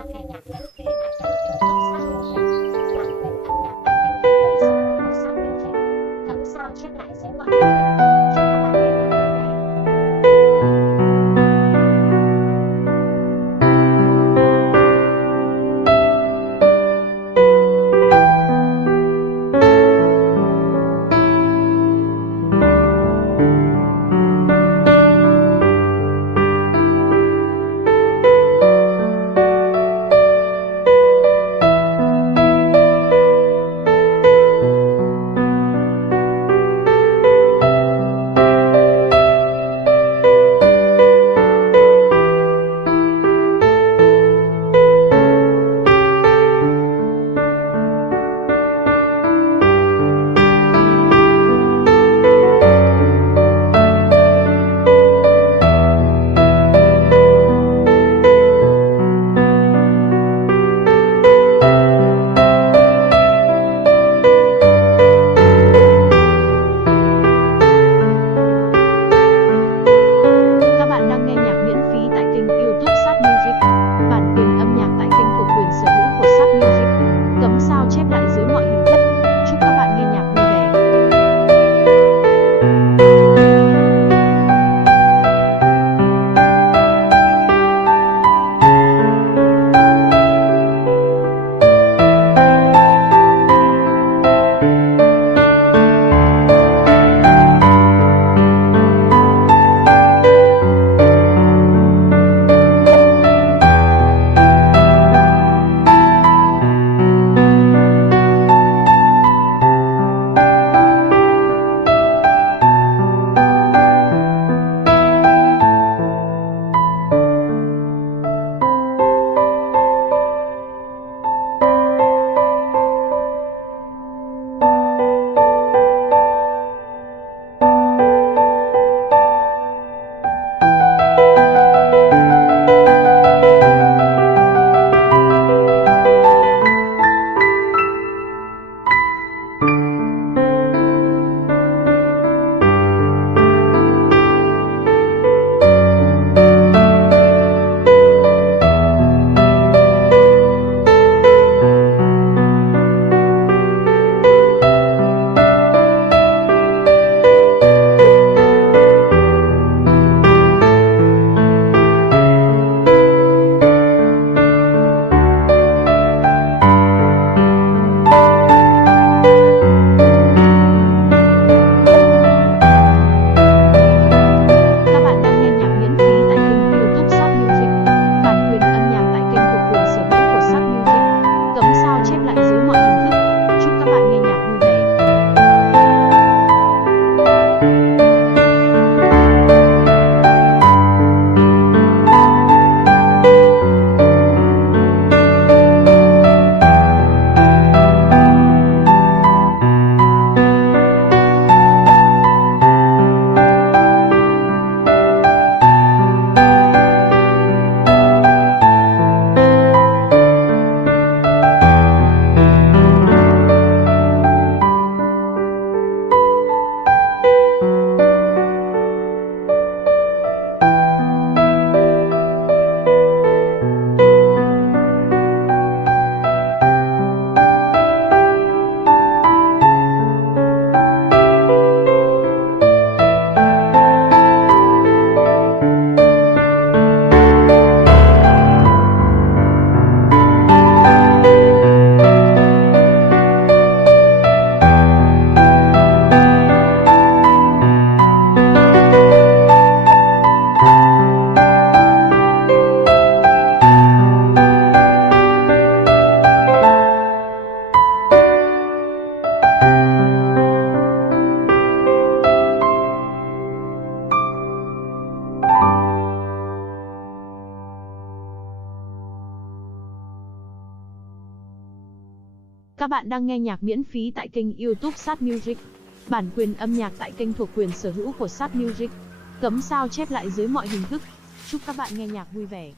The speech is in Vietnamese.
đang nghe nhạc miễn phí tại kênh YouTube Sát Music. Bản quyền âm nhạc tại kênh thuộc quyền sở hữu của Sát Music. Cấm sao chép lại dưới mọi hình thức. Chúc các bạn nghe nhạc vui vẻ. Bản quyền âm nhạc tại kênh thuộc quyền sở hữu của Sát Music. Cấm sao chép lại dưới mọi hình thức. Chúc các bạn nghe nhạc vui vẻ. Các bạn đang nghe nhạc miễn phí tại kênh YouTube Sát Music. Bản quyền âm nhạc tại kênh thuộc quyền sở hữu của Sát Music. Cấm sao chép lại dưới mọi hình thức. Chúc các bạn nghe nhạc vui vẻ.